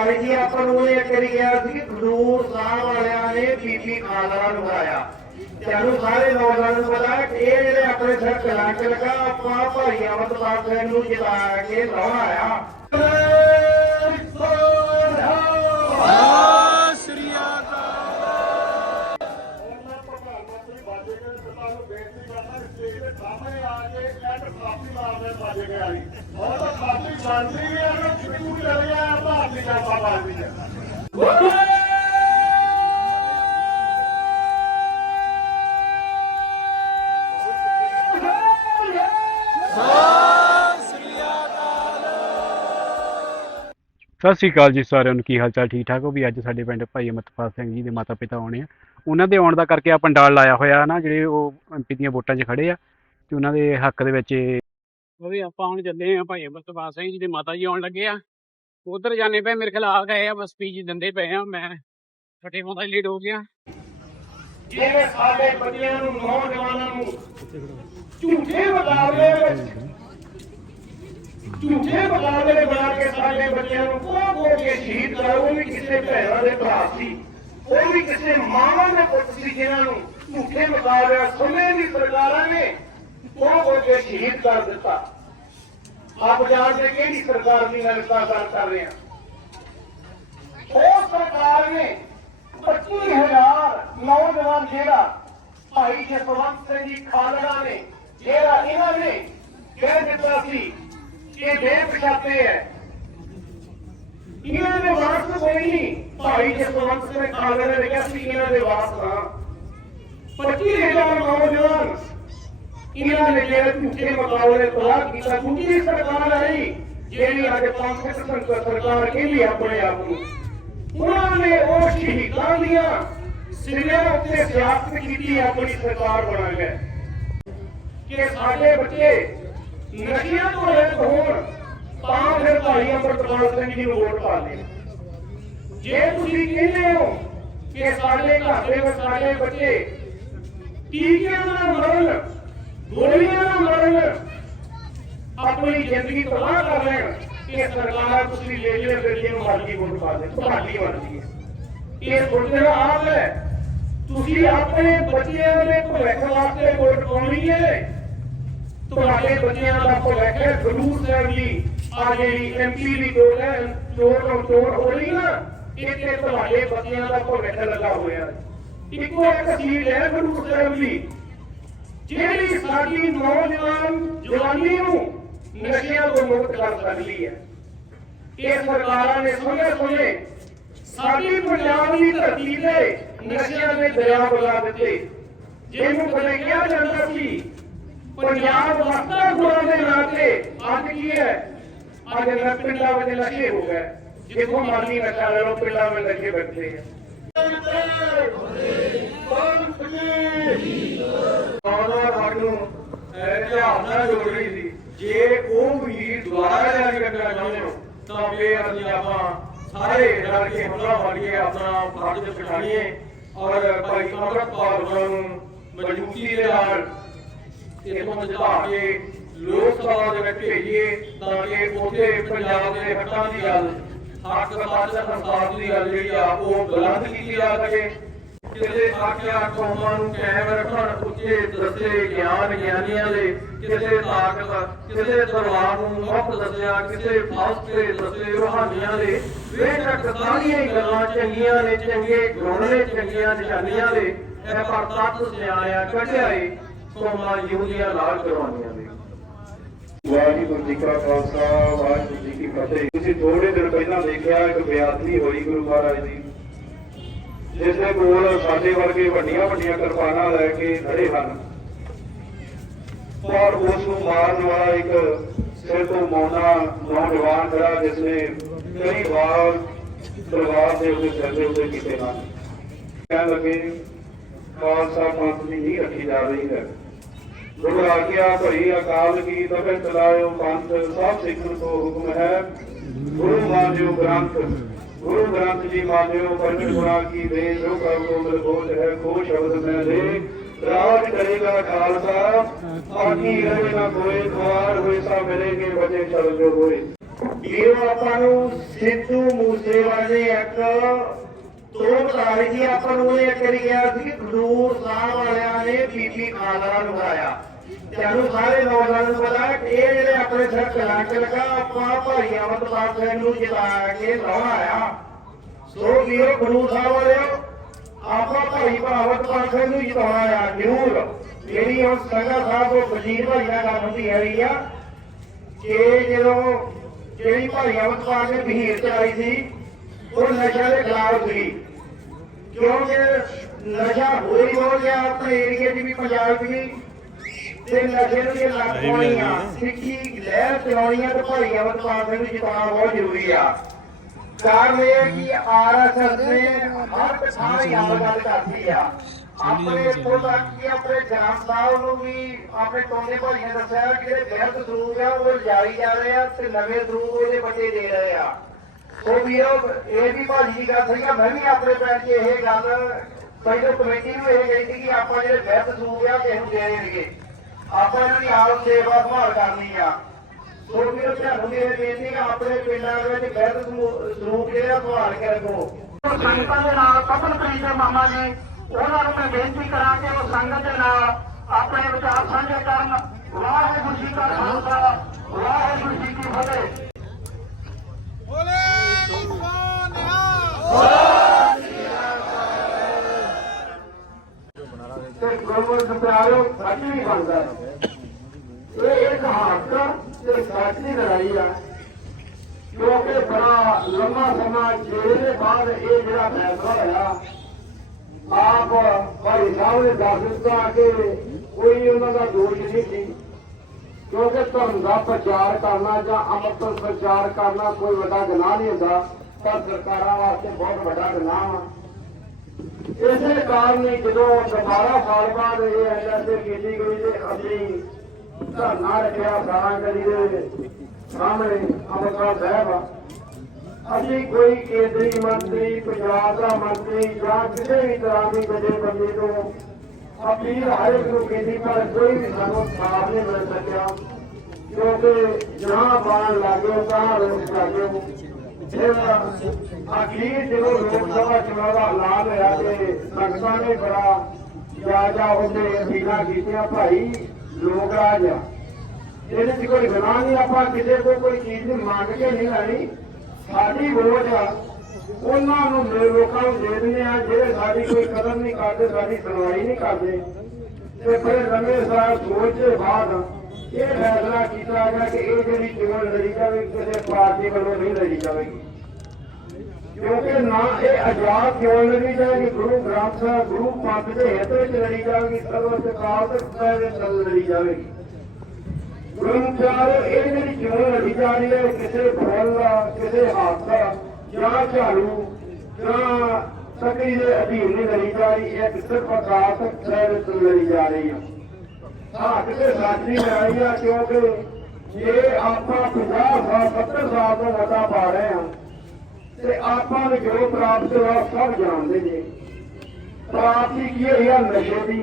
ਘਰ ਜੀ ਆਪਾਂ ਨੂੰ ਇਹ ਕਰੀ ਗਿਆ ਸੀ ਕਿ ਖਡੂਰ ਸਾਹਿਬ ਵਾਲਿਆਂ ਨੇ ਬੀਬੀ ਖਾਲੜਾ ਨੂੰ ਆਇਆ ਤੁਹਾਨੂੰ ਸਾਰੇ ਨੌਜਵਾਨਾਂ ਨੂੰ ਪਤਾ ਕਿ ਇਹ ਜਿਹੜੇ ਆਪਣੇ ਸਿਰ ਕਲੰਕ ਲਗਾ, ਆਪਾਂ ਭਾਈ ਅਮਰਪਾਲ ਸਿੰਘ ਨੂੰ ਜਿਤਾ ਕੇ ਲਾਉਣਾ ਆ ਸਤਿ ਸ੍ਰੀ ਅਕਾਲ ਜੀ ਸਾਰਿਆਂ ਨੂੰ, ਕੀ ਹਾਲ ਚਾਲ, ਠੀਕ ਠਾਕ ਹੋ? ਵੀ ਅੱਜ ਸਾਡੇ ਪਿੰਡ ਭਾਈ ਅਮਰਤਪਾਲ ਸਿੰਘ ਜੀ ਦੇ ਮਾਤਾ ਪਿਤਾ ਆਉਣੇ ਆ। ਉਹਨਾਂ ਦੇ ਆਉਣ ਦਾ ਕਰਕੇ ਆ ਪੰਡਾਲ ਲਾਇਆ ਹੋਇਆ ਨਾ, ਜਿਹੜੇ ਉਹ ਐਮਪੀ ਦੀਆਂ ਵੋਟਾਂ 'ਚ ਖੜੇ ਆ, ਤੇ ਉਹਨਾਂ ਦੇ ਹੱਕ ਦੇ ਵਿੱਚ ਉਹ ਵੀ ਆਪਾਂ ਹੁਣ ਚੱਲੇ ਆ ਭਾਈ ਅਮਰਤਪਾਲ ਸਿੰਘ ਜੀ ਦੇ ਮਾਤਾ ਜੀ ਆਉਣ ਲੱਗੇ ਆ। ਉਧਰ ਜਾਣੇ ਪਏ, ਮੇਰੇ ਖਿਆਲ ਆ ਗਏ ਆ, ਬਸ ਪੀਜੀ ਦਿੰਦੇ ਪਏ ਆ, ਮੈਂ ਛੱਟੇ ਪਾਉਂਦਾ ਲੇਟ ਹੋ ਗਿਆ। ਜਿਵੇਂ ਸਾਡੇ ਬੱਚਿਆਂ ਨੂੰ, ਨੌਜਵਾਨਾਂ ਨੂੰ ਝੂਠੇ ਮੁਕਾਬਲੇ ਵਿੱਚ, ਝੂਠੇ ਮੁਕਾਬਲੇ ਬਣਾ ਕੇ ਸਾਡੇ ਬੱਚਿਆਂ ਨੂੰ ਕੋਹ ਕੋਹ ਕੇ ਸ਼ਹੀਦ ਕਰੋ ਵੀ ਕਿਸੇ ਭੈਣਾਂ ਦੇ ਭਰਾ ਸੀ। ਉਹ ਵੀ ਕਿਸੇ ਮਾਵਾਂ ਦੇ ਪੁੱਤ ਸੀ ਜਿਨ੍ਹਾਂ ਨੂੰ ਝੂਠੇ ਮੁਕਾਬਲੇ ਸਮੇਂ ਦੀ ਸਰਕਾਰਾਂ ਨੇ ਕੋਹ ਕੋਹ ਕੇ ਸ਼ਹੀਦ ਕਰ ਦਿੱਤਾ। ਆਪ ਜਾਣਦੇ ਕਿਹੜੀ ਸਰਕਾਰ ਦੀ ਮੈਂ ਗੱਲ ਕਰ ਰਹੇ ਉਹ ਸਰਕਾਰ ਨੇ 25000 ਨੌਜਵਾਨ ਜਿਹੜਾ ਭਾਈ ਜਸਵੰਤ ਸਿੰਘ ਜੀ ਖਾਲੜਾ ਨੇ, ਜਿਹੜਾ ਇਹਨਾਂ ਨੇ ਕਹਿ ਦਿੱਤਾ ਸੀ ਕਿ ਬੇਪਛਾਤੇ ਹੈ। ਇਹਨਾਂ ਦੇ ਵਾਰਸ ਕੋਈ ਨਹੀਂ। ਭਾਈ ਜਸਵੰਤ ਸਿੰਘ ਖਾਲੜਾ ਨੇ ਕਿਹਾ ਸੀ ਇਹਨਾਂ ਦੇ ਵਾਰਸ ਹਾਂ। 25000 ਨੌਜਵਾਨ ਇਹਨਾਂ ਨੇ ਜਿਹੜੇ ਝੂਠੇ ਮੁਕਾਬਲੇ ਤਬਾਹ ਕੀਤਾ ਝੂਠੀ ਸਰਕਾਰ ਆਈ ਜਿਹੜੀ ਅੱਜ ਕਾਂਗਰਸ ਸੰਸਦ ਸਰਕਾਰ ਕਹਿੰਦੀ ਆਪਣੇ ਆਪ ਨੂੰ ਉਹਨਾਂ ਨੇ ਉਹ ਸ਼ਹੀਦਾਂ ਦੀਆਂ ਸਿਰਿਆਂ ਉੱਤੇ ਸਿਆਸਤ ਕੀਤੀ ਆਪਣੀ ਸਰਕਾਰ ਬਣਾ ਗਏ ਕਿ ਸਾਡੇ ਬੱਚੇ ਨਸ਼ਿਆਂ ਤੋਂ ਰਹਿਤ ਹੋਣ ਤਾਂ ਫਿਰ ਭਾਈ ਅਮਰਪਾਲ ਸਿੰਘ ਜੀ ਨੂੰ ਵੋਟ ਪਾ ਦੇ ਜੇ ਤੁਸੀਂ ਕਹਿੰਦੇ ਹੋ ਕਿ ਸਾਡੇ ਘਰ ਦੇ ਵਿੱਚ ਸਾਡੇ ਬੱਚੇ ਟੀਕਿਆਂ ਨਾਲ ਮਰਨ ਗੋਲੀਆਂ ਨਾਲ ਮਰਨ ਆਪਣੀ ਜ਼ਿੰਦਗੀ ਤਬਾਹ ਕਰ ਲੈਣ ਇਹ ਸਰਕਾਰ ਤੁਸੀਂ ਲੈ ਲੈ ਫਿਰ ਜਿਹਨੂੰ ਮਰਜ਼ੀ ਵੋਟ ਪਾ ਦੇ ਤੁਹਾਡੀ ਮਰਜ਼ੀ ਹੈ ਇਹ ਤੁਹਾਡੇ ਦਾ ਆਪ ਹੈ ਤੁਸੀਂ ਆਪਣੇ ਬੱਚਿਆਂ ਦੇ ਭਵਿੱਖ ਵਾਸਤੇ ਵੋਟ ਪਾਉਣੀ ਹੈ ਤੁਹਾਡੇ ਬੱਚਿਆਂ ਦਾ ਭਵਿੱਖ ਹੈ ਗਰੂਰ ਸਾਹਿਬ ਜੀ ਆ ਜਿਹੜੀ ਐਮਪੀ ਦੀ ਚੋਣ ਹੈ ਚੋਣ ਚੋਣ ਹੋ ਰਹੀ ਨਾ ਇੱਥੇ ਤੁਹਾਡੇ ਬੱਚਿਆਂ ਦਾ ਭਵਿੱਖ ਲੱਗਾ ਹੋਇਆ ਹੈ ਇੱਕੋ ਇੱਕ ਸੀਟ ਹੈ ਗਰੂਰ ਸਾਹਿਬ ਜੀ ਜਿਹੜੀ ਸਾਡੀ ਨੌਜਵਾਨ ਜਵਾਨੀ ਨੂੰ ਨਸ਼ਿਆਂ ਤੋਂ ਮੁਕਤ ਕਰ ਸਕਦੀ ਹੈ। ਇਹ ਸਰਕਾਰਾਂ ਨੇ ਸੁਣੇ ਸੁਣੇ ਸਾਡੀ ਪੰਜਾਬ ਦੀ ਧਰਤੀ ਤੇ ਨਸ਼ਿਆਂ ਦੇ ਦਰਿਆ ਬਗਾ ਦਿੱਤੇ। ਜਿਹਨੂੰ ਕਦੇ ਕਿਹਾ ਜਾਂਦਾ ਸੀ, ਪੰਜਾਬ ਵਸਦਾ ਗੁਰਾਂ ਦੇ ਨਾਂ ਤੇ ਅੱਜ ਕੀ ਹੈ? ਅੱਜ ਨਾ ਪਿੰਡਾਂ ਵਿੱਚ ਨਸ਼ੇ ਹੋ ਗਏ। ਜਿੱਥੋਂ ਮਰਜ਼ੀ ਨਸ਼ਾ ਲੈ ਲਓ, ਪਿੰਡਾਂ ਵਿੱਚ ਨਸ਼ੇ ਬੈਠੇ ਆ। ਜੇ ਉਹ ਵੀ ਦੁਬਾਰਾ ਜਾਰੀ ਕਰਨਾ ਚਾਹੁੰਦੇ ਹੋ ਤਾਂ ਫੇਰ ਅਸੀਂ ਆਪਾਂ ਸਾਰੇ ਰਲ ਕੇ ਹਮਲਾ ਮਾਰੀਏ ਆਪਣਾ ਫਰਜ਼ ਪਛਾਣੀਏ ਔਰ ਭਾਈ ਅਮਰਪਾਲ ਹੋਰਾਂ ਨੂੰ ਮਜ਼ਬੂਤੀ ਦੇ ਨਾਲ ਇਥੋਂ ਜਿਤਾ ਕੇ ਲੋਕ ਸਭਾ ਦੇ ਵਿੱਚ ਭੇਜੀਏ ਤਾਂ ਕਿ ਉੱਥੇ ਪੰਜਾਬ ਦੇ ਹੱਕਾਂ ਦੀ ਗੱਲ ਹੱਕ ਸੱਚ ਸੰਸਾਰ ਦੀ ਗੱਲ ਜਿਹੜੀ ਆ, ਉਹ ਬੁਲੰਦ ਕੀਤੀ ਜਾ ਸਕੇ ਕਿਸੇ ਆਖਿਆ ਕੌਮਾਂ ਨੂੰ ਕਾਇਮ ਰੱਖਣ, ਉੱਚੇ ਦੱਸੇ ਗਿਆਨ ਗਿਆਨੀਆਂ ਦੇ, ਕਿਸੇ ਤਾਕਤ, ਕਿਸੇ ਦਰਬਾਰ ਨੂੰ ਮੁਫਤ ਦੱਸਿਆ, ਕਿਸੇ ਫਲਸਫੇ ਦੱਸੇ ਰੂਹਾਨੀਆਂ ਦੇ। ਬੇਸ਼ੱਕ ਸਾਰੀਆਂ ਗੱਲਾਂ ਚੰਗੀਆਂ ਨੇ, ਚੰਗੇ ਗੁਣ ਨੇ, ਚੰਗੀਆਂ ਨਿਸ਼ਾਨੀਆਂ ਦੇ। ਇਹ ਪਰ ਤੱਤ ਸਿਆਣਿਆ ਕੱਢਿਆ ਏ, ਕੌਮਾਂ ਯਹੂਦੀਆਂ ਲਾਲ ਕਰਵਾਉਣੀਆਂ ਦੇ ਵਾਹਿਗੁਰੂ ਜੀ ਕਾ ਖਾਲਸਾ, ਵਾਹਿਗੁਰੂ ਜੀ ਕੀ ਫਤਿਹ। ਤੁਸੀਂ ਥੋੜੇ ਦਿਨ ਪਹਿਲਾਂ ਦੇਖਿਆ, ਇੱਕ ਬੇਅਦਬੀ ਹੋਈ ਗੁਰੂ ਮਹਾਰਾਜ ਦੀ, ਜਿਸ ਦੇ ਕੋਲ ਸਾਡੇ ਵਰਗੇ ਵੱਡੀਆਂ ਵੱਡੀਆਂ ਕਿਰਪਾਨਾਂ ਲੈ ਕੇ ਖੜੇ ਹਨ। ਪਰ ਉਸ ਨੂੰ ਮਾਰਨ ਵਾਲਾ ਇੱਕ ਸਿਰ ਤੋਂ ਮੌਨਾ ਨੌਜਵਾਨ ਖੜਾ ਜਿਸ ਨੇ ਕਈ ਵਾਰ ਦਰਬਾਰ ਦੇ ਉੱਤੇ ਸਿਰ ਦੇ ਉੱਤੇ ਕੀਤੇ ਹਨ। ਕਹਿਣ ਲੱਗੇ, ਖਾਲਸਾ ਪੰਥ ਦੀ ਨਹੀਂ ਰੱਖੀ ਜਾ ਰਹੀ ਹੈ। ਗੁਰੂ ਆਗਿਆ ਭਈ ਅਕਾਲ ਕੀ ਤਬੇ ਚਲਾਇਓ ਪੰਥ, ਸਭ ਸਿੱਖਣ ਕੋ ਹੁਕਮ ਹੈ। ਗੁਰੂ ਮਾਨਿਓ ਗ੍ਰੰਥ, ਗੁਰੂ ਗ੍ਰੰਥ ਜੀ ਮਾਨਿਓ, ਪ੍ਰਗਟ ਗੁਣਾ ਕੀ ਦੇ ਜੋ ਕਰ ਕੋ ਬੋਧ ਹੈ ਕੋ ਸ਼ਬਦ ਮੈਂ ਦੇ ਰਾਜ ਕਰੇਗਾ ਖਾਲਸਾ ਆਕੀ ਰਹੇ ਨਾ ਕੋਏ ਦੁਆਰ ਹੋਏ ਸਾ ਮਿਲेंगे ਬਚੇ ਚਲ ਜੋ ਹੋਏ। ਵੀਰੋ ਆਪਾਂ ਨੂੰ ਸਿੱਧੂ ਮੂਸੇਵਾਲੇ ਨੇ ਇੱਕ ਤੋਂ ਬਤਾ ਰਹੀ ਸੀ ਆਪਾਂ ਨੂੰ ਉਹਨੇ ਇੱਕ ਵਾਰੀ ਕਿਹਾ ਸੀ ਕਿ ਖਡੂਰ ਸਾਹਿਬ ਵਾਲਿਆਂ ਨੇ ਬੀਬੀ ਖਾਲੜਾ ਨੂੰ ਹਰਾਇਆ ਤੁਹਾਨੂੰ ਸਾਰੇ ਨੌਜਵਾਨਾਂ ਨੂੰ ਪਤਾ ਹੈ ਕਿ ਇਹ ਜਿਹੜੇ ਆਪਣੇ ਸਿਰ ਕਲੰਕ ਲਗਾ ਆਪਾਂ ਭਾਈ ਅਮਰਪਾਲ ਸਿੰਘ ਨੂੰ ਜਿਤਾ ਕੇ ਲਾਉਣਾ ਆ ਸੋ ਵੀਰੋ ਖਡੂਰ ਸਾਹਿਬ ਵਾਲਿਓ ਆਪਾਂ ਭਾਈ ਭਾਵਤ ਪਾਸੇ ਨੂੰ ਜਿਤਾਉਣਾ ਆ ਜ਼ਰੂਰ ਜਿਹੜੀ ਹੁਣ ਸੰਗਾ ਸਾਹਿਬ ਉਹ ਵਜ਼ੀਰ ਭਾਈ ਨਾਲ ਗੱਲ ਹੁੰਦੀ ਹੈਗੀ ਆ ਕਿ ਜਦੋਂ ਜਿਹੜੀ ਭਾਈ ਅਮਰਤ ਪਾਲ ਨੇ ਭੀੜ ਚਲਾਈ ਸੀ ਉਹ ਨਸ਼ਾ ਦੇ ਖਿਲਾਫ ਸੀ ਕਿਉਂਕਿ ਨਸ਼ਾ ਹੋਈ ਹੋ ਗਿਆ ਆਪਣੇ ਏਰੀਏ 'ਚ ਵੀ ਪੰਜਾਬ 'ਚ ਵੀ ਤੇ ਨਸ਼ੇ ਨੂੰ ਲੱਗ ਪਾਉਣੀ ਆ ਸਿੱਖੀ ਲਹਿਰ ਚਲਾਉਣੀ ਆ ਤੇ ਭਾਈ ਅਮਰਤ ਪਾਲ ਸਿੰਘ ਨੂੰ ਜਿਤਾਉਣਾ ਬਹੁਤ ਜ਼ਰੂਰੀ ਆ। ਕਾਰਨ ਇਹ ਹੈ ਕਿ ਆਰਐਸਐਸ ਨੇ ਹਰ ਆਮ ਗੱਲ ਕਰਦੀ ਆ। ਆਪਣੇ ਇੱਥੋਂ ਤੱਕ ਕਿ ਆਪਣੇ ਜਨਾਬ ਸਾਹਿਬ ਨੂੰ ਵੀ ਆਪਣੇ ਟੋਨੇ ਭਾਈ ਨੇ ਦੱਸਿਆ ਕਿ ਜਿਹੜੇ ਗਲਤ ਸਰੂਪ ਆ ਉਹ ਜਾਰੀ ਜਾ ਰਹੇ ਆ ਤੇ ਨਵੇਂ ਸਰੂਪ ਉਹਦੇ ਬੱਚੇ ਦੇ ਰਹੇ ਆ। ਸੋ ਵੀਰੋ ਇਹ ਵੀ ਭਾਜੀ ਦੀ ਗੱਲ ਸਹੀ ਆ ਮੈਂ ਵੀ ਆਪਣੇ ਪਿੰਡ 'ਚ ਇਹ ਗੱਲ ਪਹਿਲਾਂ ਕਮੇਟੀ ਨੂੰ ਇਹ ਕਹੀ ਸੀ ਕਿ ਆਪਾਂ ਜਿਹੜੇ ਗਲਤ ਸਰੂਪ ਆ ਕਿਸੇ ਨੂੰ ਦੇ ਦੇਣਗੇ ਆਪਾਂ ਇਹਨਾਂ ਦੀ ਆਪ ਸੇਵਾ ਸੰਭਾਲ ਕਰਨੀ ਆ। ਸੋ ਵੀਰੋ ਤੁਹਾਨੂੰ ਵੀ ਇਹ ਬੇਨਤੀ ਕਿ ਆਪਣੇ ਪਿੰਡਾਂ ਦੇ ਵਿੱਚ ਗਲਤ ਸਰੂਪ ਜਿਹੜਾ ਸੰਭਾਲ ਕੇ ਰੱਖੋ। ਸੰਗਤਾਂ ਦੇ ਨਾਲ ਕਪਲਪ੍ਰੀਤ ਦੇ ਮਾਮਾ ਜੀ ਉਹਨਾਂ ਨੂੰ ਮੈਂ ਬੇਨਤੀ ਕਰਾਂ ਕਿ ਉਹ ਸੰਗਤ ਦੇ ਨਾਲ ਆਪਣੇ ਵਿਚਾਰ ਸਾਂਝੇ ਕਰਨ। ਵਾਹਿਗੁਰੂ ਜੀ ਕਾ ਖਾਲਸਾ ਵਾਹਿਗੁਰੂ ਜੀ ਕੀ ਫਤਿਹ। ਤੇ ਗੁਰਮੁਖ ਪਿਆਰੋ ਸੱਚ ਵੀ ਬਣਦਾ ਇਹ ਇੱਕ ਹੱਕ ਤੇ ਸੱਚ ਲੜਾਈ ਆ। ਕਿਉਂਕਿ ਬੜਾ ਲੰਮਾ ਸਮਾਂ ਜੇਲੇ ਦੇ ਬਾਅਦ ਇਹ ਜਿਹੜਾ ਫੈਸਲਾ ਹੋਇਆ, ਆਪ ਭਾਈ ਸਾਹਿਬ ਨੇ ਦੱਸ ਦਿੱਤਾ ਕਿ ਕੋਈ ਉਹਨਾਂ ਦਾ ਦੋਸ਼ ਨਹੀਂ ਸੀ। ਕਿਉਂਕਿ ਧਰਮ ਦਾ ਪ੍ਰਚਾਰ ਕਰਨਾ ਜਾਂ ਅੰਮ੍ਰਿਤ ਪ੍ਰਚਾਰ ਕਰਨਾ ਕੋਈ ਵੱਡਾ ਗੁਨਾਹ ਨਹੀਂ ਹੁੰਦਾ, ਪਰ ਸਰਕਾਰਾਂ ਵਾਸਤੇ ਬਹੁਤ ਵੱਡਾ ਗੁਨਾਹ ਆ ਇਸੇ ਕਾਰਨ ਹੀ ਜਦੋਂ ਦੁਬਾਰਾ ਸਾਲ ਬਾਅਦ ਇਹ ਐਲਐਸਏ ਕੀਤੀ ਗਈ ਤੇ ਅਸੀਂ ਧਰਨਾ ਰੱਖਿਆ ਸਾਰਾ ਗਲੀ ਦੇ ਸਾਹਮਣੇ ਅਮਰਪਾਲ ਸਾਹਿਬ ਅਸੀਂ ਕੋਈ ਕੇਂਦਰੀ ਮੰਤਰੀ, ਪੰਜਾਬ ਦਾ ਮੰਤਰੀ ਜਾਂ ਕਿਸੇ ਵੀ ਤਰ੍ਹਾਂ ਦੀ ਜਥੇਬੰਦੀ ਤੋਂ ਅਪੀਲ ਹਰ ਨੂੰ ਕੀਤੀ, ਪਰ ਕੋਈ ਵੀ ਸਾਨੂੰ ਸਾਥ ਨਹੀਂ ਮਿਲ ਸਕਿਆ। ਕਿਉਂਕਿ ਜਹਾਂ ਬਾਣ ਲਾਗੇ ਤਾਂ ਰੋਕ ਲਾਗੇ ਅਖੀਰ ਜਦੋਂ ਲੋਕ ਸਭਾ ਚੁਣਾਵ ਦਾ ਹੋਇਆ ਤੇ ਸੰਗਤਾਂ ਨੇ ਬੜਾ ਜਾ ਜਾ ਉਹਦੇ ਅਪੀਲਾਂ ਕੀਤੀਆਂ ਭਾਈ ਲੋਕ ਰਾਜ ਆ ਇਹਦੇ 'ਚ ਕੋਈ ਗੁਨਾਹ ਨਹੀਂ ਆਪਾਂ ਕਿਸੇ ਕੋਲ ਕੋਈ ਚੀਜ਼ ਨਹੀਂ ਮੰਗ ਕੇ ਨਹੀਂ ਲੈਣੀ ਸਾਡੀ ਵੋਟ ਆ ਉਹਨਾਂ ਨੂੰ ਲੋਕਾਂ ਨੂੰ ਦੇ ਦਿੰਦੇ ਆ ਜਿਹੜੇ ਸਾਡੀ ਕੋਈ ਕਦਰ ਨਹੀਂ ਕਰਦੇ ਸਾਡੀ ਸੁਣਵਾਈ ਨਹੀਂ ਕਰਦੇ ਤੇ ਫਿਰ ਲੰਮੇ ਸਾਲ ਸੋਚ ਦੇ ਬਾਅਦ ਇਹ ਫੈਸਲਾ ਕੀਤਾ ਗਿਆ ਕਿ ਇਹ ਜਿਹੜੀ ਚੋਣ ਲੜੀ ਜਾਵੇ ਕਿਸੇ ਪਾਰਟੀ ਵੱਲੋਂ ਨਹੀਂ ਲੜੀ ਜਾਵੇਗੀ। ਕਿਉਂਕਿ ਨਾ ਇਹ ਆਜ਼ਾਦ ਚੋਣ ਲੜੀ ਜਾਵੇਗੀ, ਗੁਰੂ ਗ੍ਰੰਥ ਸਾਹਿਬ, ਗੁਰੂ ਪੰਥ ਦੇ ਹਿੱਤ ਵਿੱਚ ਲੜੀ ਜਾਵੇਗੀ ਸਰਵ ਕਾਲ ਤੇ ਦੇ ਨਾਲ ਲੜੀ ਜਾਵੇਗੀ। ਗੁਰਮੁਖਾਰ ਇਹ ਜਿਹੜੀ ਚੋਣ ਲੜੀ ਜਾ ਰਹੀ ਹੈ ਕਿਸੇ ਫੁੱਲ ਦਾ, ਕਿਸੇ ਹੱਥ ਦਾ, ਜਾਂ ਝਾੜੂ, ਜਾਂ ਸਕਰੀ ਦੇ ਅਧੀਨ ਨਹੀਂ ਲੜੀ ਜਾ ਰਹੀ, ਇਹ ਸਿਰਫ ਅਕਾਲ ਤੱਕ ਸਹਿਰ ਲੜੀ ਜਾ ਰਹੀ ਹੈ। ਹਾਂ ਕਿਸੇ ਸਾਡੀ ਲੜਾਈ ਆ ਕਿਉਂਕਿ ਜੇ ਆਪਾਂ 50 ਸਾਲ 70 ਸਾਲ ਤੋਂ ਵਟਾ ਪਾ ਰਹੇ ਹਾਂ, ਤੇ ਆਪਾਂ ਨੂੰ ਜੋ ਪ੍ਰਾਪਤ ਹੋਇਆ ਸਭ ਜਾਣਦੇ ਨੇ ਪ੍ਰਾਪਤੀ ਕੀ ਹੋਈ ਆ ਨਸ਼ੇ ਦੀ?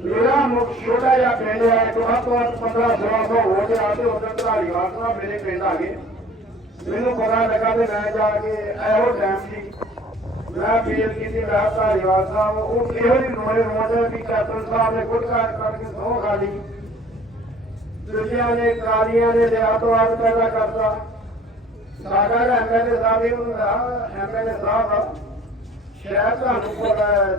ਮੇਰਾ ਮੁਖ ਛੋਟਾ ਜਿਹਾ ਪਿੰਡ ਹੈ ਇੱਕ ਤੋਂ 15 16 ਸੌ ਹੋ ਗਿਆ ਤੇ ਉਧਰ ਧਾਰੀ ਵਾਸਤਾ ਮੇਰੇ ਪਿੰਡ ਆ ਗਏ। ਮੈਨੂੰ ਪਤਾ ਲੱਗਾ ਤੇ ਮੈਂ ਜਾ ਕੇ ਇਹੋ ਟਾਈਮ ਸੀ ਮੈਂ ਫੇਰ ਕੀਤੀ ਮੈਂ ਧਾਰੀ ਵਾਸਤਾ ਉਹ ਇਹੋ ਹੀ ਰੋਣੇ ਰੋਣੇ ਵੀ ਕੈਪਟਨ ਸਾਹਿਬ ਨੇ ਕੁਝ ਕਰਕੇ ਸੌ ਖਾ ਲਈ ਦੂਜਿਆਂ ਨੇ ਕਾਲੀਆਂ ਨੇ ਲਿਆ ਪੈਦਾ ਕਰਤਾ। ਸਾਡਾ ਐਮਐਲਏ ਸਾਹਿਬ ਇਹ ਨੂੰ ਐਮਐਲਏ ਸਾਹਿਬ ਸ਼ਾਇਦ ਤੁਹਾਨੂੰ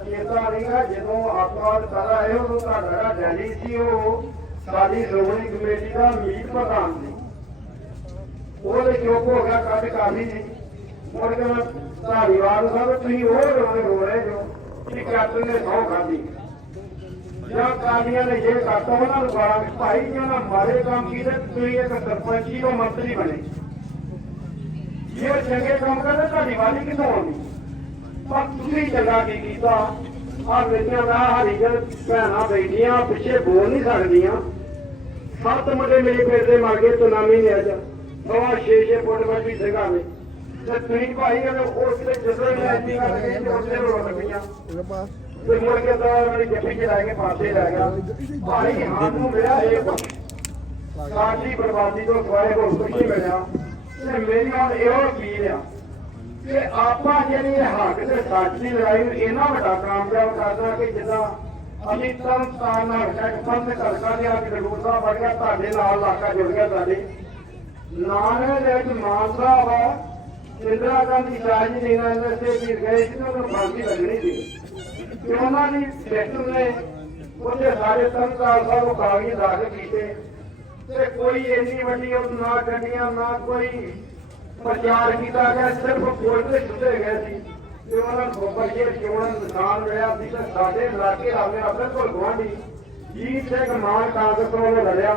ਚੇਤਾ ਨਹੀਂਗਾ ਜਦੋਂ ਆਪਵਾਦ ਸਾਰਾ ਇਹ ਉਹ ਤੁਹਾਡਾ ਡੈਲੀ ਸੀ, ਉਹ ਸਾਡੀ ਸ਼੍ਰੋਮਣੀ ਕਮੇਟੀ ਦਾ ਮੀਤ ਪ੍ਰਧਾਨ ਸੀ। ਉਹਦੇ ਚੁੱਪ ਹੋ ਗਿਆ ਕੱਢ ਕਾਲੀ ਜੀ ਮੁੜ ਕੇ ਧਾਰੀਵਾਲ ਸਾਹਿਬ ਤੁਸੀਂ ਉਹ ਰੋਣੇ ਰੋ ਰਹੇ ਜੋ, ਕਿ ਕੈਪਟਨ ਨੇ ਸੌ ਖਾਦੀ। ਜਾਂ ਕਾਲੀਆਂ ਨੇ ਜੇ ਕਰਤਾ ਉਹਨਾਂ ਨੂੰ ਗਾਲਾਂ ਭਾਈ ਜੀ ਮਾਰੇ ਕੰਮ ਕੀਤੇ, ਤੁਸੀਂ ਇੱਕ ਸਰਪੰਚੀ ਤੋਂ ਮੰਤਰੀ ਬਣੇ। ਜੇ ਚੰਗੇ ਕੰਮ ਕਰਦੇ, ਤੁਹਾਡੀ ਵਾਲੀ ਆਉਂਦੀ? ਪਰ ਤੁਸੀਂ ਚੰਗਾ ਕੀ ਕੀਤਾ? ਆ ਬੇਟੀਆਂ ਦਾ ਹਰੀਜਨ ਭੈਣਾਂ ਬੈਠੀਆਂ, ਪਿੱਛੇ ਬੋਲ ਨਹੀਂ ਸਕਦੀਆਂ। ਸੱਤ ਮੁੰਡੇ ਮੇਰੇ ਪਿੰਡ ਦੇ ਮਰ ਗਏ ਤੁਨਾਮੀ ਨੇ ਅੱਜ। ਨਵਾਂ ਛੇ ਛੇ ਫੁੱਟ ਵਿੱਚ ਵੀ ਸਿੰਘਾਂ ਤੇ ਤੁਸੀਂ ਭਾਈ ਅਗਰ ਉਸ ਦੇ ਜਿਸਲੇ ਵੀ ਐਸੀ ਕਰਕੇ ਤੇ ਉਸੇ ਨੂੰ ਪਈਆਂ ਤੇ ਮੁੜ ਕੇ ਤਾਂ ਮੇਰੀ ਜੱਫੀ ਚ ਲੈ ਕੇ ਪਾਸੇ ਲੈ ਗਿਆ। ਭਾਈ ਹਾਂ ਨੂੰ ਮੇਰਾ ਇਹ ਸਾਡੀ ਬਰਬਾਦੀ ਤੋਂ ਸਵਾਏ ਹੋਰ ਕੁਝ ਨਹੀਂ ਮਿਲਿਆ। ਤੇ ਮੇਰੀ ਹੁਣ ਇਹੋ ਅਪੀਲ ਆ ਕਿ ਆਪਾਂ ਜਿਹੜੀ ਹੱਕ ਤੇ ਸੱਚ ਦੀ ਲੜਾਈ ਨੂੰ ਵੱਡਾ ਕਾਮਯਾਬ ਕਰਨਾ ਕਿ ਜਿੱਦਾਂ ਅਸੀਂ ਤਰਨ ਨਾਲ ਇੱਕ ਪੰਥ ਕਰਕਾ ਦੇ ਆ ਕੇ ਖਡੂਰ ਸਾਹਿਬ ਵੜ ਤੁਹਾਡੇ ਨਾਲ ਇਲਾਕਾ ਜੁੜ ਗਿਆ ਤੁਹਾਡੇ ਨਾਨਕ ਦੇ ਵਿੱਚ ਮਾਨਸਾ ਵਾ ਇੰਦਰਾ ਗਾਂਧੀ ਰਾਜ ਨੇ ਇਹਨਾਂ ਦੇ ਵੀਰ ਗਏ ਸੀ ਉਹਨਾਂ ਨੂੰ ਫਾਂਸੀ ਲੱਗਣੀ ਸੀ। ਤੇ ਉਹਨਾਂ ਦੀ ਸਿੱਖ ਨੇ ਉਹਦੇ ਸਾਰੇ ਸੰਤਾਲ ਸਾਹਿਬ ਨੂੰ ਕਾਗਜ਼ ਦਾਖਲ ਕੀਤੇ। ਤੇ ਕੋਈ ਇੰਨੀ ਵੱਡੀ ਉਹ ਨਾ ਗੱਡੀਆਂ, ਨਾ ਕੋਈ ਪ੍ਰਚਾਰ ਕੀਤਾ ਗਿਆ, ਸਿਰਫ ਕੋਈ ਤੇ ਛੁੱਟੇ ਗਏ ਸੀ। ਤੇ ਉਹਨਾਂ ਨੂੰ ਬੱਚੇ ਚੋਣ ਨਿਸ਼ਾਨ ਮਿਲਿਆ ਸੀ ਤੇ ਸਾਡੇ ਇਲਾਕੇ ਆਵੇਂ ਆਪਣੇ ਕੋਲ ਗਵਾਂਢੀ ਜੀਤ ਸਿੰਘ ਮਾਨ ਕਾਂਗਰਸ ਵੱਲੋਂ ਲੜਿਆ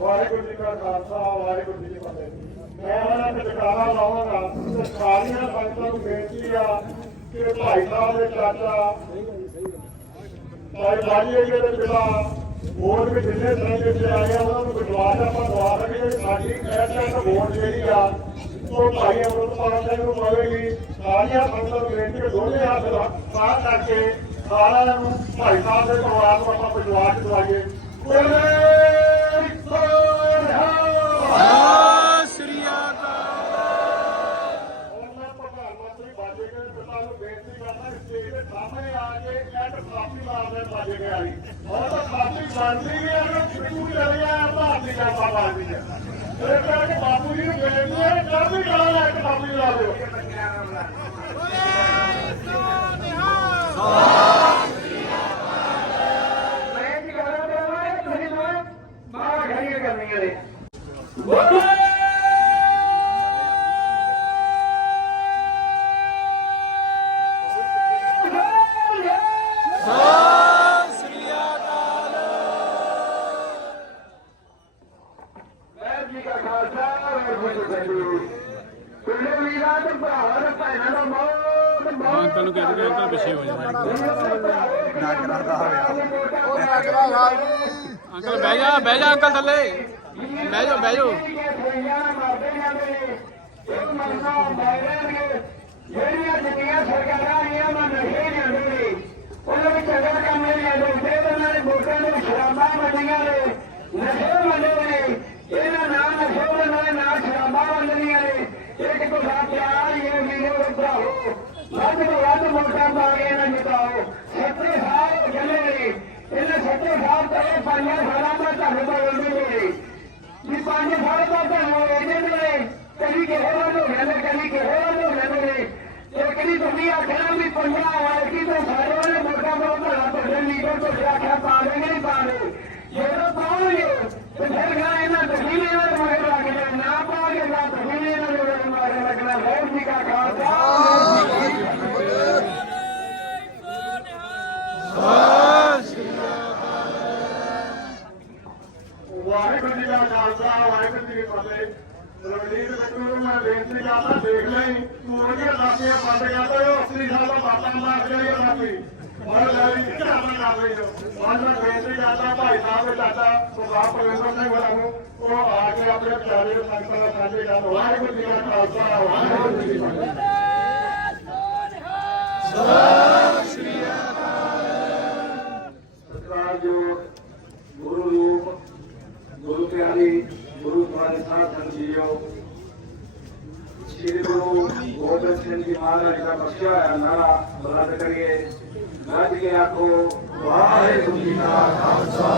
ਵਾਹਿਗੁਰੂ ਜੀ ਕਾ ਖਾਲਸਾ, ਵਾਹਿਗੁਰੂ ਜੀ ਕੀ ਫਤਿਹ। ਮੈਂ ਉਹਨਾਂ ਨੂੰ ਟਿਕਾਣਾ ਲਾਵਾਂਗਾ। ਸਾਰੀਆਂ ਸੰਗਤਾਂ ਨੂੰ ਬੇਨਤੀ ਆ ਕਿ ਭਾਈ ਸਾਹਿਬ ਦੇ ਚਾਚਾ, ਭਾਈ ਬਾਜੀ ਜੀ ਦੇ ਪਿਤਾ ਹੋਰ ਵੀ ਜਿੰਨੇ ਸੰਗਤ ਦੇ ਆਏ ਆ, ਉਹਨਾਂ ਨੂੰ ਵਿਸ਼ਵਾਸ ਆਪਾਂ ਦਵਾ ਰੱਖੀਏ ਸਾਡੀ ਐਸਐਸ ਵੋਟ ਜਿਹੜੀ ਆ, ਉਹ ਭਾਈ ਅਮਰਪਾਲ ਸਿੰਘ ਨੂੰ ਪਵੇਗੀ। ਸਾਰੀਆਂ ਸੰਗਤਾਂ ਨੂੰ ਬੇਨਤੀ ਦੋਨੇ ਹੱਥ ਸਾਥ ਕਰਕੇ ਸਾਰਿਆਂ ਨੂੰ ਭਾਈ ਸਾਹਿਬ ਦੇ ਪਰਿਵਾਰ ਨੂੰ ਆਪਾਂ ਵਿਸ਼ਵਾਸ ਦਵਾਈਏ। ਬੋਲੇ ਬਾਪੂ ਜੀ ਨੂੰ ਬੇਨਤੀ ਹੈ ਚੜ੍ਹਦੀ ਕਲਾ ਲੈ ਕੇ ਕਾਫੀ ਲਾ ਦਿਓ ਮੈਂ ਵਾਹਿਗੁਰੂ ਜੀ ਕਾ ਖਾਲਸਾ ਵਾਹਿਗੁਰੂ ਜੀ ਕੀ ਫਤਿਹ ਪਿੰਡੇ ਵੀਰਾਂ ਤੇ ਭਰਾਵਾਂ ਤੇ ਭੈਣਾਂ ਦਾ ਬਹੁਤ ਬਹੁਤ ਅੰਕਲ ਨੂੰ ਕਹਿੰਦੇ ਅੰਕਲ ਪਿੱਛੇ ਹੋ ਜਾਣਾ ਅੰਕਲ ਬਹਿ ਜਾ ਬਹਿ ਜਾ ਅੰਕਲ ਥੱਲੇ। ਬਹਿ ਜਾ ਬਹਿ ਜਾ ਜਿਹੜੀਆਂ ਜਿੰਨੀਆਂ ਸਰਕਾਰਾਂ ਆਈਆਂ ਮੈਂ ਨਸ਼ੇ ਜਾਂਦੇ ਨੇ ਉਹਨਾਂ ਵਿੱਚ ਚੰਗਾ ਕੰਮ ਨਹੀਂ ਜਾਂਦੇ ਤੇ ਉਹਨਾਂ ਨੇ ਵੋਟਾਂ ਨੂੰ ਸ਼ਰਾਬਾਂ ਵੰਡੀਆਂ ਨੇ ਨਸ਼ੇ ਵੰਡੇ ਨੇ ਇਹਨਾਂ ਨਾਲ ਨਸ਼ੇ ਵੰਡੇ ਨਾਲ ਸ਼ਰਾਬਾਂ ਵੰਡੀਆਂ ਨੇ ਇੱਕ ਤੋਂ ਪਿਆਰ ਹੀ ਹੈ ਵੀਰੋ ਭਰਾਵੋ ਵੱਧ ਤੋਂ ਵੱਧ ਵੋਟਾਂ ਪਾ ਕੇ ਇਹਨਾਂ ਜਿਤਾਓ ਸੱਤੇ ਸਾਹਿਬ ਕਹਿੰਦੇ ਨੇ ਇਹਨਾਂ ਸੱਤੇ ਸਾਹਿਬ ਤੇ ਪੰਜਾਂ ਸਾਲਾਂ ਦਾ ਧੰਨ ਬੋਲਦੇ ਨੇ ਵੀ ਪੰਜ ਸਾਲ ਦਾ ਧੰਨ ਬੋਲਦੇ ਨੇ ਕਦੀ ਕਿਸੇ ਵੱਲ ਹੋ ਜਾਂਦੇ ਕਦੀ ਕਿਸੇ ਵੱਲ ਹੋ ਨੇ ਤੇ ਕਦੀ ਤੁਸੀਂ ਆਖਣਾ ਵੀ ਪੰਜਾਂ ਵਾਲੇ ਵੋਟਾਂ ਤੋਂ ਭਲਾ ਤੁਹਾਡੇ ਲੀਡਰ ਤੋਂ ਆਖਿਆ ਪਾ ਦੇਣਗੇ ਨਹੀਂ ਪਾ ਦੇ ਜਦੋਂ ਪਾਉਣਗੇ ਤੇ ਫਿਰ ਗਾ ਇਹਨਾਂ ਤੁਸੀਂ ਵੀ ਇਹਨਾਂ ਦੇ ਮਗਰ ਲੱਗ ਜਾਣਾ ਨਾ ਪਾਓਗੇ ਤਾਂ ਤੁਸੀਂ ਵੀ ਇਹਨਾਂ ਦੇ ਮਗਰ ਲੱਗਣਾ ਵਾਹਿਗੁਰੂ ਜੀ ਕਾ ਖਾਲਸਾ ਵਾਹਿਗੁਰੂ ਜੀ ਕੀ ਫਤਿਹ ਵਾਹਿਗੁਰੂ ਜੀ ਦਾ ਖਾਲਸਾ ਵਾਹਿਗੁਰੂ ਜੀ ਕੀ ਫਤਿਹ ਰਵਨੀਤ ਬਿੱਟੂ ਨੂੰ ਮੈਂ ਬੇਨਤੀ ਕਰਦਾ ਦੇਖ ਲਈ ਤੂੰ ਉਹਦੀਆਂ ਦਾਤੀਆਂ ਬੰਦ ਕਰਦਾ ਉਹ ਅਸਲੀ ਸਾਲਾ ਬਾਤਾਂ ਮਾਰ ਕੇ ਇਹ ਦਾਤੀ ਮਰ ਲਈ ਕਿਹੜਾ ਕਰ ਰਹੀ ਹੋ ਅੱਜ ਮੈਂ ਬੇਨਤੀ ਕਰਦਾ, ਭਾਈ ਸਾਹਿਬ ਦੇ ਸੁਭਾਅ ਪ੍ਰਵੇਸ਼ਰ ਸਿੰਘ ਹੋਰਾਂ ਨੂੰ, ਉਹ ਆ ਕੇ ਆਪਣੇ ਪਿਆਰੇ ਸੰਗਤਾਂ ਦਾ ਸਾਂਝੇ ਕਰਨ। ਵਾਹਿਗੁਰੂ ਜੀ ਦਾ ਖਾਲਸਾ, ਵਾਹਿਗੁਰੂ ਜੀ ਕੀ ਫਤਿਹ। ਸਤਿਕਾਰਯੋਗ ਗੁਰੂ ਰੂਪ, ਗੁਰੂ ਪਿਆਰੀ ਗੁਰੂ ਤੁਹਾਡੇ ਸਾਥ ਹਨ ਜੀਓ ਸ਼੍ਰੀ ਗੁਰੂ ਗੋਬਿੰਦ ਸਿੰਘ ਜੀ ਮਹਾਰਾਜ ਦਾ ਬਖਸ਼ਿਆ ਹੋਇਆ ਨਾਰਾ ਬੁਲੰਦ ਕਰੀਏ ਗੱਜ ਕੇ ਆਖੋ ਵਾਹਿਗੁਰੂ ਜੀ ਕਾ ਖਾਲਸਾ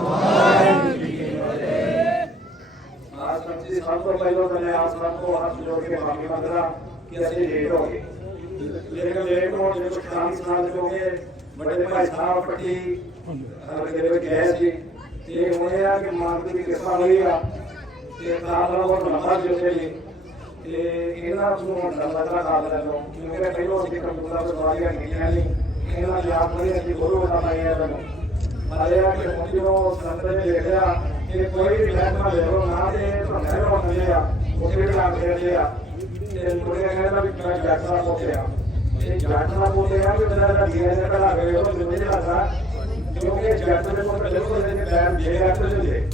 ਵਾਹਿਗੁਰੂ ਜੀ ਕੀ ਫਤਿਹ ਆਜ ਸੱਚੀ ਸਭ ਤੋਂ ਪਹਿਲਾਂ ਤਾਂ ਮੈਂ ਆਪ ਸਭ ਤੋਂ ਹੱਥ ਜੋੜ ਕੇ ਮਾਫੀ ਮੰਗਦਾ ਕਿ ਅਸੀਂ ਲੇਟ ਹੋ ਗਏ ਲੇਕਿਨ ਲੇਟ ਹੋਣ ਦੇ ਕੁਝ ਕਾਰਨ ਸੁਣਾ ਦਿਓਗੇ ਬੜੇ ਭਾਈ ਸਾਹਿਬ ਪੱਟੀ ਇਹਨਾਂ ਨੂੰ ਹੁਣ ਲੱਗਾ ਕਾਲ ਲੈ ਲਓ ਕਿਉਂਕਿ ਪਹਿਲੋਂ ਅਸੀਂ ਕੰਪਿਊਟਰ ਤੇ ਸਵਾਰੀਆਂ ਕੀਤੀਆਂ ਨਹੀਂ ਇਹਨਾਂ ਦੀ ਆਪ ਬੜੀ ਅਸੀਂ ਗੁਰੂ ਦਾ ਪਾਇਆ ਇਹਨਾਂ ਨੂੰ ਆਇਆ ਕਿ ਹੁਣ ਜਦੋਂ ਸੰਤ ਨੇ ਦੇਖਿਆ ਕਿ ਕੋਈ ਵੀ ਮਹਿਕਮਾ ਦੇ ਲੋ ਨਾ ਦੇ ਤਾਂ ਮਹਿਕਮਾ ਮਿਲੇ ਆ ਉਹ ਵੀ ਲੱਗ ਰਹੇ ਆ ਤੇ ਮੁੰਡੇ ਕਹਿੰਦਾ ਵੀ ਮੈਂ ਜੱਟਾ ਪੋਤਿਆ ਤੇ ਜੱਟਾ ਪੋਤਿਆ ਵੀ ਮੇਰਾ ਦਾ ਡੀਐਨ ਦਾ ਕਲਾ ਗਏ ਉਹ ਮੈਨੂੰ ਨਹੀਂ ਲੱਗਦਾ ਕਿਉਂਕਿ ਜੱਟ ਦੇ ਕੋਲ ਬਿਲਕੁਲ ਇਹਦੇ ਪੈਰ ਜੇ ਰੱਖ ਦੇ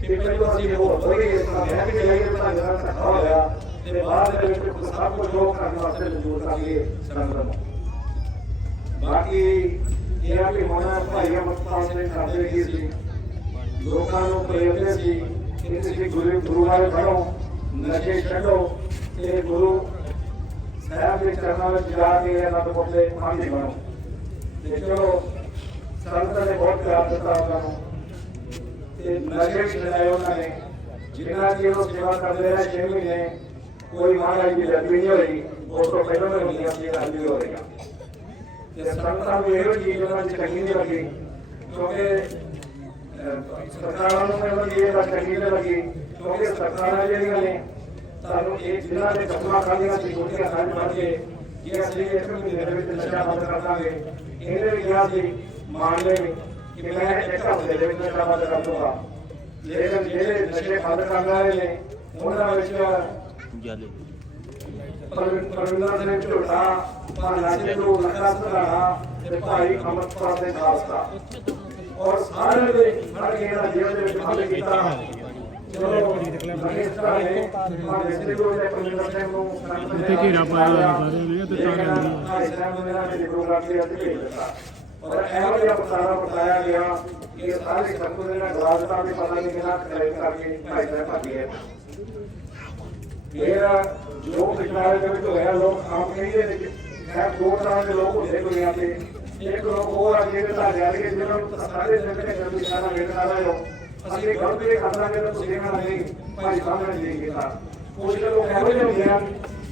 ਕਿ ਪਹਿਲਾਂ ਅਸੀਂ ਹੋਰ ਕੋਈ ਇਸ ਤਰ੍ਹਾਂ ਹੈ ਕਿ ਜਾਈਏ ਤਾਂ ਜਰਾ ਧੱਕਾ ਹੋਇਆ ਤੇ ਬਾਅਦ ਦੇ ਵਿੱਚ ਸਭ ਕੁਝ ਲੋਕ ਕਰਨ ਵਾਸਤੇ ਮਜ਼ਦੂਰ ਕਰਾਂਗੇ ਸੰਗਤ ਬਾਕੀ ਇਹ ਆ ਕਿ ਹੁਣ ਭਾਈ ਅਮਰਪਾਲ ਸਿੰਘ ਕਰਦੇ ਕੀ ਸੀ? ਲੋਕਾਂ ਨੂੰ ਪ੍ਰੇਰਦੇ ਸੀ ਕਿ ਤੁਸੀਂ ਗੁਰੂ ਗੁਰੂਆਂ ਦੇ ਬਣੋ, ਨਸ਼ੇ ਛੱਡੋ ਤੇ ਗੁਰੂ ਸਾਹਿਬ ਦੇ ਚਰਨਾਂ ਵਿੱਚ ਜਾ ਕੇ ਅਨੰਦਪੁਰ ਦੇ ਆਂਦੀ ਬਣੋ ਤੇ ਚਲੋ ਸੰਤਾਂ ਨੇ ਬਹੁਤ ਪਿਆਰ ਦਿੱਤਾ ਉਹਨਾਂ ਨੂੰ। ਤੇ ਨਸ਼ੇ ਛਡਾਏ ਉਹਨਾਂ ਨੇ। ਜਿੰਨਾ ਚਿਰ ਉਹ ਸੇਵਾ ਕਰਦੇ ਰਹੇ, ਛੇ ਮਹੀਨੇ ਕੋਈ ਮਹਾਰਾਜ ਦੀ ਲੱਭੀ ਨਹੀਂ ਹੋਈ ਉਸ ਤੋਂ ਪਹਿਲਾਂ ਵੀ ਹੁੰਦੀਆਂ ਸੀ ਅੱਜ ਵੀ ਹੋ ਰਹੀਆਂ ਤੇ ਸੰਤਾਂ ਨੂੰ ਇਹੋ ਚੀਜ਼ ਉਹਨਾਂ ਦੀ ਚੰਗੀ ਨਹੀਂ ਲੱਗੀ ਕਿਉਂਕਿ ਅਹ, ਸਰਕਾਰਾਂ ਨੂੰ ਇਹਨਾਂ ਦੀ ਇਹ ਗੱਲ ਚੰਗੀ ਨਹੀਂ ਲੱਗੀ ਕਿਉਂਕਿ ਸਰਕਾਰਾਂ ਜਿਹੜੀਆਂ ਨੇ ਤੁਹਾਨੂੰ ਇਹ ਜਿਨ੍ਹਾਂ ਦੇ ਕਸਮਾਂ ਖਾਂਦੀਆਂ ਸੀ ਛੋਟੀਆਂ ਖਾਣ ਪਾ ਕੇ ਜੇ ਅਸੀਂ ਇੱਕ ਮਹੀਨੇ ਦੇ ਵਿੱਚ ਨਸ਼ਾ ਬੰਦ ਕਰ ਦਾਂਗੇ ਇਹਨੇ ਵੀ ਕਿਹਾ ਸੀ ਮਾਨ ਨੇ ਵੀ ਕਿ ਮੈਂ ਇੱਕ ਹਫ਼ਤੇ ਦੇ ਵਿੱਚ ਨਸ਼ਾ ਬੰਦ ਕਰ ਦੂੰਗਾ ਲੇਕਿਨ ਜਿਹੜੇ ਨਸ਼ੇ ਬੰਦ ਕਰਨ ਵਾਲੇ ਨੇ ਉਹਨਾਂ ਵਿੱਚ ਪਰਵਿੰਦਰ ਸਿੰਘ ਝੋਟਾ ਭਾਨਾ ਸਿੰਘ ਲੱਖਾ ਸਰਾਣਾ ਤੇ ਭਾਈ ਅਮਰਪਾਲ ਦੇ ਖਾਲਸਾ ਔਰ ਸਾਰੇ ਦੇ ਹਰ ਕੇ ਦਾ ਜੀਵਨ ਦੇ ਵਿੱਚ ਹੱਲ ਕੀਤਾ। ਚਲੋ ਮਹੇਸ਼ਰਾ ਨੇ ਭਾਵੇਂ ਸਿੰਘ ਦੇ ਪਰਵਿੰਦਰ ਸਿੰਘ ਨੂੰ ਇੱਥੇ ਘੇਰਾ ਪਾਇਆ ਸਾਰਿਆਂ ਨੇ ਤੇ ਤਾਂ ਆ। ਭਾਈ ਸਾਹਿਬ ਨੇ ਇਹਨਾਂ ਦੇ ਪ੍ਰੋਗਰਾਮ ਦੇ ਅੱਗੇ ਭੇਜ ਦਿੱਤਾ। ਔਰ ਇਹੋ ਜਿਹਾ ਪਸਾਰਾ ਬਤਾਇਆ ਗਿਆ ਕਿ ਸਾਰੇ ਸੰਗਤ ਦੇ ਨਾਲ ਗਲਾਸਤਾ ਵੀ ਪਤਾ ਨਹੀਂ ਕਿਹਨਾਂ ਕਰੇ ਕਰਕੇ ਭਾਈ ਸਾਹਿਬ ਭਾਗੀ ਹੈ ਫਿਰ ਜੋ ਪਿਛਲੇ ਦੇ ਵਿੱਚ ਹੋਇਆ, ਲੋਕ ਆਮ ਕਹਿੰਦੇ ਨੇ ਕਿ ਹੈ ਦੋ ਤਰ੍ਹਾਂ ਦੇ ਲੋਕ ਹੁੰਦੇ ਦੁਨੀਆ ਤੇ ਇੱਕ ਲੋਕ ਉਹ ਆ ਜਿਹੜੇ ਤਾਂ ਜਾ ਕੇ ਜਿਹਨਾਂ ਨੂੰ ਤਾਂ ਸਾਰੇ ਜਗਤ ਦੇ ਕਰਮ ਜਾਣਾ ਵੇਖਣਾ ਰਹੇ ਹੋ। ਅਸੀਂ ਗਲਤ ਇਹ ਖਤਰਾ ਕਿ ਤੁਸੀਂ ਇਹਨਾਂ ਨਹੀਂ ਭਾਈ ਸਾਹਮਣੇ ਨਹੀਂ ਕੀਤਾ ਕੁਝ ਲੋਕ ਇਹੋ ਜਿਹੇ ਹੁੰਦੇ ਹਨ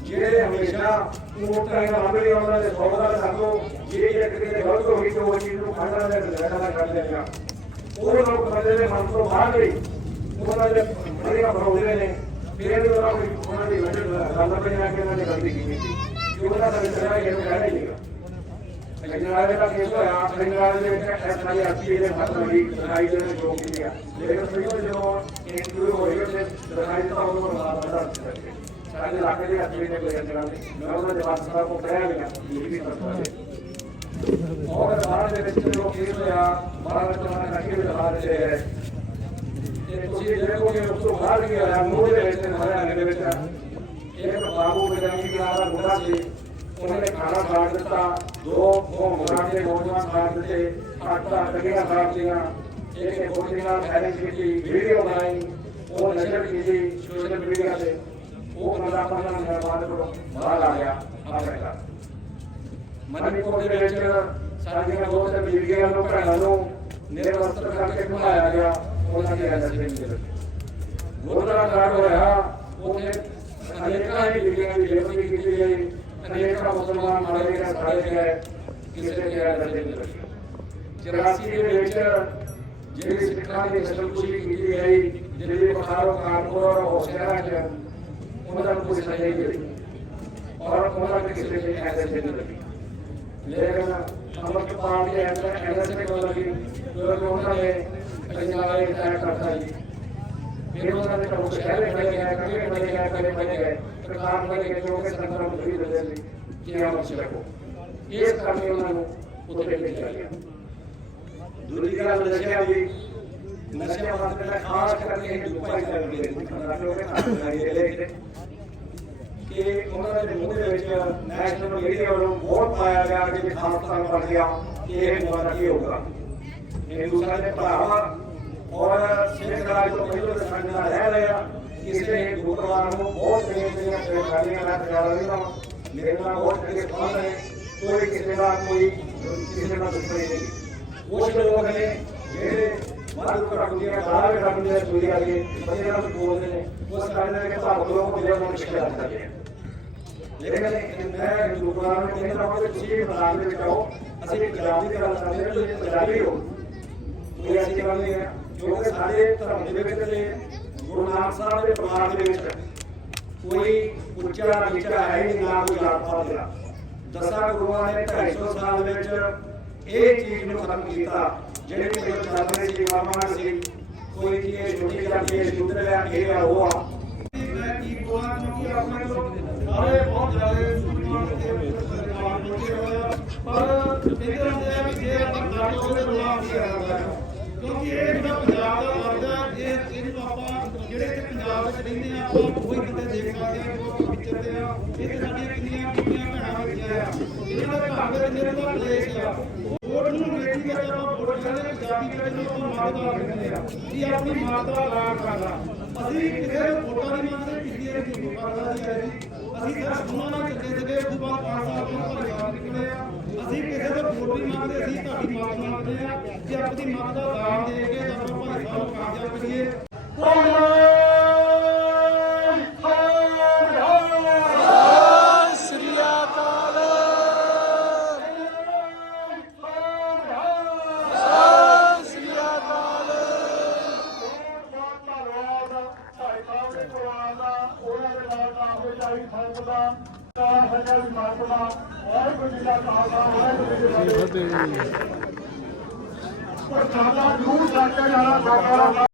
ਜਿਹੜੇ ਹਮੇਸ਼ਾ ਮੋਟਰਾਂ ਨਾਲ ਆਉਂਦੇ ਉਹਨਾਂ ਦੇ ਸੌਦਾ ਸਾਡੋ ਜੇ ਇੱਕ ਕਿਤੇ ਗਲਤ ਹੋ ਗਈ ਤਾਂ ਉਹ ਚੀਜ਼ ਨੂੰ ਖੰਡਣਾ ਦੇ ਲਗਾਤਾਰ ਕਰ ਦੇਗਾ ਉਹ ਲੋਕ ਬੰਦੇ ਦੇ ਮਨ ਤੋਂ ਬਾਹਰ ਗਈ ਉਹਨਾਂ ਦੇ ਬੜੀਆਂ ਭਰੋਸੇ ਨੇ। ਫਿਰ ਵੀ ਉਹਨਾਂ ਕੋਈ ਉਹਨਾਂ ਦੀ ਵਜ੍ਹਾ ਗੱਲ ਪਈ ਆ ਕਿ ਉਹਨਾਂ ਨੇ ਗਲਤੀ ਕੀਤੀ। ਸੀ ਕਿ ਉਹਨਾਂ ਦਾ ਵਿਚਾਰਾ ਇਹ ਕਹਿਣਾ ਹੀ ਨਹੀਂਗਾ ਜਨਾਲੇ ਦਾ ਕੇਸ ਹੋਇਆ ਜਨਾਲੇ ਦੇ ਵਿੱਚ ਐਸਆਈ ਆਰਪੀ ਦੇ ਹੱਥ ਲੱਗੀ ਲੜਾਈ ਦੇ ਵਿੱਚ ਜੋ ਕੀਤੀ ਆ ਲੇਕਿਨ ਫਿਰ ਜਦੋਂ ਇੰਟਰਵਿਊ ਹੋਈ ਤੇ ਲੜਾਈ ਤਾਂ ਉਹਨੂੰ ਬਰਬਾਦ ਕਰ ਦਿੱਤਾ ਸਾਡੇ ਇਲਾਕੇ ਦੇ ਹੱਥ ਦੇ ਕੋਈ ਅੰਦਰ ਆਉਂਦੇ ਮੈਂ ਉਹਨਾਂ ਦੇ ਬਾਤ ਸਾਹਿਬ ਕੋ ਕਹਿਆ ਗਿਆ ਇਹ ਵੀ ਤਰਫਾ ਦੇ ਔਰ ਬਾਹਰ ਦੇ ਵਿੱਚ ਜਦੋਂ ਕੇਸ ਹੋਇਆ ਬਾਹਰ ਤੋਂ ਉਹਨਾਂ ਨੇ ਅੱਗੇ ਵੀ ਲਗਾ ਦਿੱਤੇ ਹੈ ਤੇ ਤੁਸੀਂ ਦੇਖੋਗੇ ਉਸ ਤੋਂ ਬਾਅਦ ਕੀ ਹੋਇਆ ਮੂੰਹ ਦੇ ਵਿੱਚ ਹਰਿਆਣੇ ਦੇ ਵਿੱਚ ਇੱਕ ਬਾਬੂ ਬਜਾਈ ਦਾ ਦਾ ਮੁੰਡਾ ਸੀ ਉਹਨੇ ਨੇ ਖਾਣਾ ਖਾ ਦਿੱਤਾ ਦੋ ਉਹ ਮੁੰਡਾ ਦੇ ਨੌਜਵਾਨ ਖਾ ਦਿੱਤੇ ਆਟਾ ਟੱਕੀਆਂ ਖਾ ਦਿੱਤੀਆਂ ਇੱਕ ਨੇ ਬੋਟੀ ਨਾਲ ਫਾਇਰਿੰਗ ਕੀਤੀ ਵੀਡੀਓ ਬਣਾਈ ਉਹ ਨਸ਼ਰ ਕੀਤੀ ਸੋਸ਼ਲ ਮੀਡੀਆ ਤੇ ਉਹ ਬੰਦਾ ਆਪਣਾ ਨਾਮ ਬਾਅਦ ਕੋਲ ਬਾਹਰ ਆ ਗਿਆ ਆਪਣੇ ਘਰ ਮਨੀਪੁਰ ਦੇ ਵਿੱਚ ਸਾਡੀਆਂ ਦੋ ਤਿੰਨ ਬੀਬੀਆਂ ਨੂੰ ਭੈਣਾਂ ਨੂੰ ਨਿਰਵਸਤਰ ਕਰਕੇ ਘੁਮਾਇਆ ਗਿਆ ਉਹਨਾਂ ਦੀ ਹਾਲਤ ਵਿੱਚ ਗੁਰਦੁਆਰਾ ਸਾਹਿਬ ਹੋਇਆ ਉੱਥੇ ਅਨੇਕਾਂ ਹੀ ਬੀਬੀਆਂ ਦੀ ਬੇਅਦਬੀ ਕੀਤੀ ਗਈ ਅਨੇਕਾਂ ਮੁਸਲਮਾਨ ਮਾਰੇ ਗਏ ਸਾੜੇ ਗਏ ਕਿਸੇ ਦੀ ਹਾਲਤ ਵਿੱਚ 84 ਦੇ ਵਿੱਚ ਜਿਹੜੀ ਸਿੱਖਾਂ ਦੀ ਨਸਲਕੁਸ਼ੀ ਕੀਤੀ ਗਈ ਜਿਹੜੀ ਬਖਾਰੋ ਕਾਨਪੁਰ ਔਰ ਹੋਸ਼ਿਆਰਾ ਚ ਉਹਨਾਂ ਨੂੰ ਕੋਈ ਸਜ਼ਾ ਨਹੀਂ ਮਿਲੀ ਔਰ ਉਹਨਾਂ ਦੇ ਕਿਸੇ ਦੇ ਐਸੇ ਨਹੀਂ ਲੱਗੀ ਲੇਕਿਨ ਅਮਰਪਾਲ ਦੇ ਅੰਦਰ ਐਨਐਸਏ ਕੋਲ ਲੱਗੀ ਜਦੋਂ ਉਹਨਾਂ ਨੇ ਪੰਜਾਬ ਦੇ ਅਟੈਕ ਕਰਤਾ ਜੀ। ਫਿਰ ਉਹਨਾਂ ਨੇ ਕਹੋ ਸ਼ਹਿਰ ਬਣ ਗਿਆ ਕਦੇ ਬਣ ਗਿਆ ਕਦੇ ਬਣ ਗਏ ਸਰਕਾਰ ਬਣ ਕੇ ਜੋ ਕਿ ਸਰਕਾਰ ਨੂੰ ਵੀ ਦਿੰਦੇ ਸੀ ਕਿ ਆਮ ਰੱਖੋ। ਇਸ ਕਰਕੇ ਉਹਨਾਂ ਨੂੰ ਉੱਥੇ ਭੇਜਿਆ ਗਿਆ। ਦੂਜੀ ਗੱਲ ਨਸ਼ਿਆਂ ਦੀ, ਨਸ਼ਿਆਂ ਵਾਸਤੇ ਤਾਂ ਖਾਸ ਕਰਕੇ ਹਿੰਦੂ ਭਾਈਚਾਰੇ ਦੇ ਲੋਕ ਹੱਥ ਲਾਈ ਦੇ ਨੇ। ਕਿ ਉਹਨਾਂ ਦੇ ਮੂੰਹ ਦੇ ਵਿੱਚ ਨੈਸ਼ਨਲ ਮੀਡੀਆ ਵੱਲੋਂ ਬਹੁਤ ਪਾਇਆ ਗਿਆ ਕਿ ਜੇ ਖਾਲਸਾ ਬਣ ਗਿਆ ਕਿ ਇਹ ਦੁਆਰਾ ਕੀ ਹੋਊਗਾ ਹਿੰਦੂਸਤਾਨ ਦੇ ਭਰਾਵਾ ਔਰ ਸਿੱਖ ਰਾਜ ਤੋਂ ਪਹਿਲਾਂ ਦੇ ਸਾਡੇ ਨਾਲ ਰਹਿ ਰਹੇ ਆ ਕਿਸੇ ਗੁਰਦੁਆਰਾ ਨੂੰ ਬਹੁਤ ਜਿਹੜੀਆਂ ਜਿਹੜੀਆਂ ਪਰੇਸ਼ਾਨੀਆਂ ਨਾਲ ਜਾ ਰਹੀਆਂ ਮੇਰੇ ਨਾਲ ਬਹੁਤ ਜਿਹੜੇ ਸੰਬੰਧ ਨੇ ਕੋਈ ਕਿਸੇ ਦਾ ਕੋਈ ਕਿਸੇ ਨਾਲ ਦੁਸ਼ਮਣੀ ਨਹੀਂ ਕੁਝ ਲੋਕ ਨੇ ਜਿਹੜੇ ਮਾਰੂ ਘਟੂ ਦੀਆਂ ਗਾਲਾਂ ਵੀ ਕੱਢਦੇ ਨੇ ਚੋਰੀ ਕਰਕੇ ਬੰਦੇ ਨਾਲ ਵੀ ਬੋਲਦੇ ਨੇ ਉਹ ਸਾਡੇ ਨਾਲ ਕਿ ਭਾਗ ਲੋਕ ਜਿਹੜੇ ਉਹਨਾਂ ਨੂੰ ਸਿੱਖਿਆ ਦਿੰਦੇ ਨੇ ਲੇਕਿਨ ਮੈਂ ਹਿੰਦੂਆਂ ਨੂੰ ਕਹਿੰਦਾ ਕਿ ਤੁਸੀਂ ਵੀ ਦੇ ਵਿੱਚ ਆਓ, ਅਸੀਂ ਪੰਜਾਬ ਦੀ ਗੱਲ ਕਰਦੇ ਹਾਂ ਤੁਸੀਂ ਪੰਜਾਬੀ ਹੋ ਕੋਈ ਐਸੀ ਗੱਲ ਨਹੀਂ ਹੈ ਕਿਉਂਕਿ ਸਾਡੇ ਧਰਮ ਦੇ ਵਿੱਚ ਤੇ ਗੁਰੂ ਨਾਨਕ ਸਾਹਿਬ ਦੇ ਪਰਿਵਾਰ ਦੇ ਵਿੱਚ ਕੋਈ ਉੱਚਾ ਨੀਚਾ ਹੈ ਨਹੀਂ, ਨਾ ਕੋਈ ਜਾਤ ਪਾਤ ਦਾ। ਦਸਾਂ ਗੁਰੂਆਂ ਨੇ 250 ਸਾਲ ਵਿੱਚ ਇਹ ਚੀਜ਼ ਨੂੰ ਖਤਮ ਕੀਤਾ, ਜਿਹੜੇ ਵੀ ਚੱਲ ਰਹੇ ਸੀ ਮਾਮਾ ਸੀ। ਕੋਈ ਕੀ ਛੋਟੀ ਜਾਂਦੀ ਹੈ ਸ਼ੁੱਧ ਲਿਆ ਇਹ ਆ, ਉਹ ਆ। ਮੈਂ ਕੀ ਬੋਲਾਂ ਕਿਉਂਕਿ ਆਪਣੇ ਲੋਕ ਸਾਰੇ ਬਹੁਤ ਜ਼ਿਆਦਾ ਸੁਣਵਾਨ ਤੇ ਸਨਮਾਨ ਪਹੁੰਚੇ ਹੋਏ ਆ ਪਰ ਇਧਰ ਹੁੰਦੇ ਆ ਵੀ ਜੇ ਆਪਾਂ ਗੱਲ ਉਹਦੇ ਬੁਲਾ ਕੇ ਆਉਂਦਾ ਕਿਉਂਕਿ ਇਹ ਜਿਹੜਾ ਪੰਜਾਬ ਦਾ ਵਰਗ ਹੈ ਇਹ ਇਹਨੂੰ ਆਪਾਂ ਜਿਹੜੇ ਕਿ ਪੰਜਾਬ ਵਿੱਚ ਰਹਿੰਦੇ ਆ ਆਪਾਂ ਉਹੀ ਕਿਤੇ ਦੇਖ ਸਕਦੇ ਆ ਜੋ ਆਪਾਂ ਵਿਚਰਦੇ ਆ ਇਹ ਤੇ ਸਾਡੀਆਂ ਕਿੰਨੀਆਂ ਕਿੰਨੀਆਂ ਭੈਣਾਂ ਬੱਚੀਆਂ ਆ ਇਹਨਾਂ ਦਾ ਘਰ ਦੇ ਅੰਦਰ ਦਾ ਕਲੇਸ਼ ਆ ਵੋਟ ਨੂੰ ਵੇਖੀ ਕੇ ਆਪਾਂ ਵੋਟ ਕਰਦੇ ਵਿੱਚ ਜਾ ਪਾਰਟੀ ਦੇ ਵਿੱਚ ਉਹ ਮਾਤਾ ਰੱਖਦੇ ਆ ਕਿ ਆਪਣੀ ਮਾਤਾ ਦਾ ਲਾਭ ਕਰਦਾ ਅਸੀਂ ਕਿਸੇ ਨੂੰ ਵੋਟਾਂ ਨਹੀਂ ਮੰਗਦੇ ਕਿਸੇ ਦੇ ਝੂਠ ਕਰਦਾ ਜੀ ਹੈ ਜੀ ਅਸੀਂ ਸਿਰਫ ਉਹਨਾਂ ਨਾਲ ਚੱਲੇ ਸੀਗੇ ਉਸ ਤੋਂ ਬਾਅਦ 5 ਸਾਲ ਤੋਂ ਪਰਿਵਾਰ ਨਿਕਲੇ ਆ। ਅਸੀਂ ਕਿਸੇ ਤੋਂ ਵੋਟ ਨਹੀਂ ਮੰਗਦੇ ਅਸੀਂ ਤੁਹਾਡੀ ਮਾਤ ਮੰਗਦੇ ਆ ਕਿ ਆਪਣੀ ਮਾਤ ਦਾ ਦਾਨ ਦੇ ਕੇ ਤਾਂ ਆਪਾਂ ਭਾਈ ਸਾਹਿਬ ਕਾਮਯਾਬ ਕਰੀਏ। ਪਰ